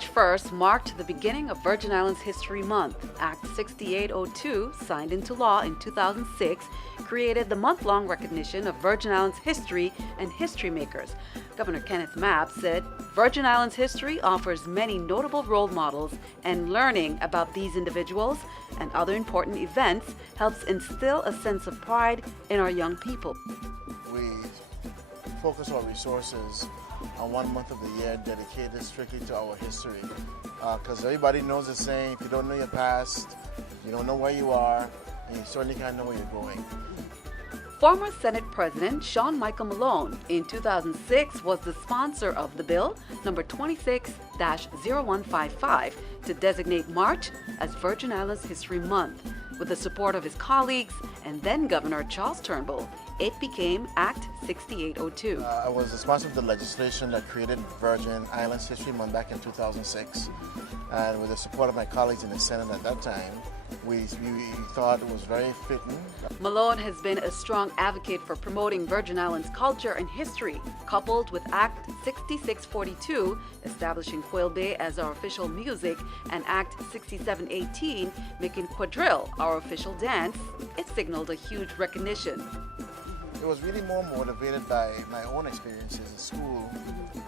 March 1st marked the beginning of Virgin Islands History Month. Act 6802, signed into law in 2006, created the month-long recognition of Virgin Islands history and history makers. Governor Kenneth Mapp said Virgin Islands history offers many notable role models, and learning about these individuals and other important events helps instill a sense of pride in our young people. We focus our resources on 1 month of the year dedicated strictly to our history, because everybody knows the saying, if you don't know your past, you don't know where you are, and you certainly can't know where you're going. Former Senate President Sean Michael Malone in 2006 was the sponsor of the bill, number 26-0155, to designate March as Virgin Islands History Month. With the support of his colleagues and then Governor Charles Turnbull, it became Act 6802. I was the sponsor of the legislation that created Virgin Islands History Month back in 2006. And with the support of my colleagues in the Senate at that time, we thought it was very fitting. Malone has been a strong advocate for promoting Virgin Islands culture and history, coupled with Act 6642, establishing Quail Bay as our official music, and Act 6718, making quadrille our official dance. It signaled a huge recognition. It was really more motivated by my own experiences in school,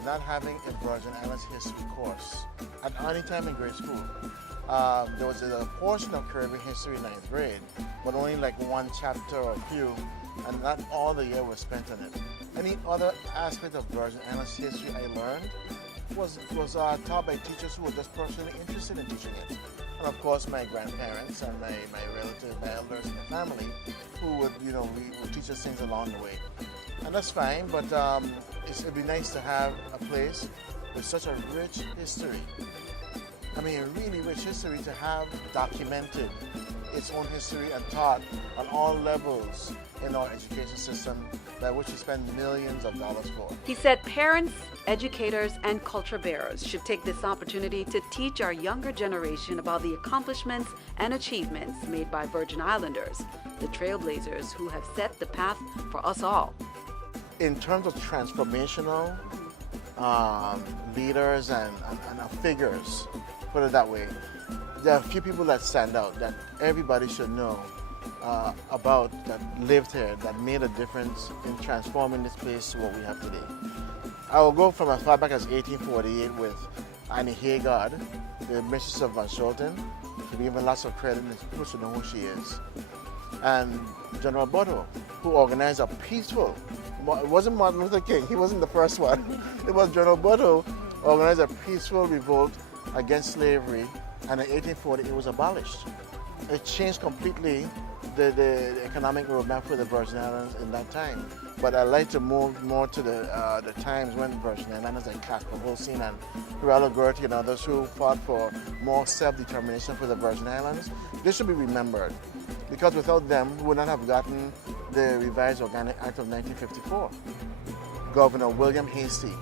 not having a Virgin Islands history course at any time in grade school. There was a portion of Caribbean history in 9th grade, but only like one chapter or a few, and not all the year was spent on it. Any other aspect of Virgin Islands history I learned was taught by teachers who were just personally interested in teaching it. And of course my grandparents and my relatives, my elders in the family, who would, we would teach us things along the way. And that's fine, but it'd be nice to have a place with such a rich history. I mean, a really rich history to have documented its own history and taught on all levels in our education system, by which we spend millions of dollars for. He said parents, educators, and culture bearers should take this opportunity to teach our younger generation about the accomplishments and achievements made by Virgin Islanders, the trailblazers who have set the path for us all. In terms of transformational leaders and figures, put it that way, there are a few people that stand out that everybody should know about, that lived here, that made a difference in transforming this place to what we have today. I will go from as far back as 1848 with Annie Haggard, the Mistress of Van Schulten. To be given lots of credit, and people should know who she is. And General Butto, who organized a peaceful, it wasn't Martin Luther King, he wasn't the first one. It was General Butto who organized a peaceful revolt against slavery, and in 1840 it was abolished. It changed completely the economic roadmap for the Virgin Islands in that time. But I'd like to move more to the times when Virgin Islanders like Casper Holstein and Corella Gertie and others who fought for more self-determination for the Virgin Islands. This should be remembered, because without them we would not have gotten the Revised Organic Act of 1954. Governor William Hastie,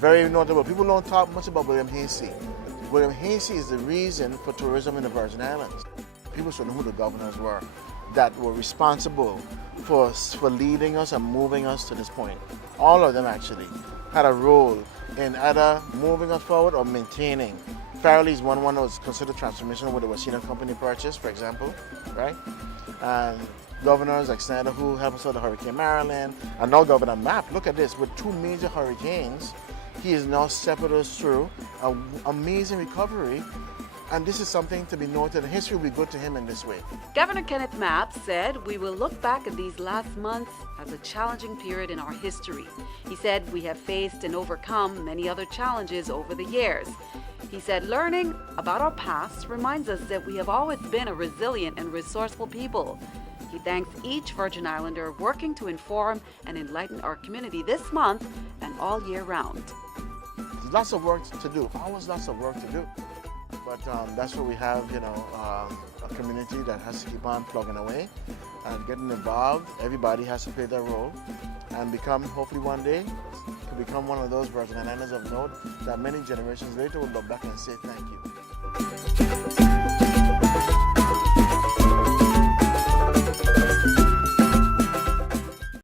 very notable. People don't talk much about William Hastie. William Hastie is the reason for tourism in the Virgin Islands. People should know who the governors were that were responsible for leading us and moving us to this point. All of them actually had a role in either moving us forward or maintaining. Farrelly's one was considered transformational with the Wasina Company purchase, for example, right? And governors like Snyder, who helped us with the Hurricane Marilyn, and now Governor Mapp, look at this, with 2 major hurricanes, he is now shepherded us through an amazing recovery, and this is something to be noted, and history will be good to him in this way. Governor Kenneth Mapp said we will look back at these last months as a challenging period in our history. He said we have faced and overcome many other challenges over the years. He said learning about our past reminds us that we have always been a resilient and resourceful people. He thanks each Virgin Islander working to inform and enlighten our community this month and all year round. There's lots of work to do, always lots of work to do. But that's what we have, a community that has to keep on plugging away and getting involved. Everybody has to play their role and become, hopefully one day, to become one of those Virgin Islanders of note that many generations later will look back and say thank you.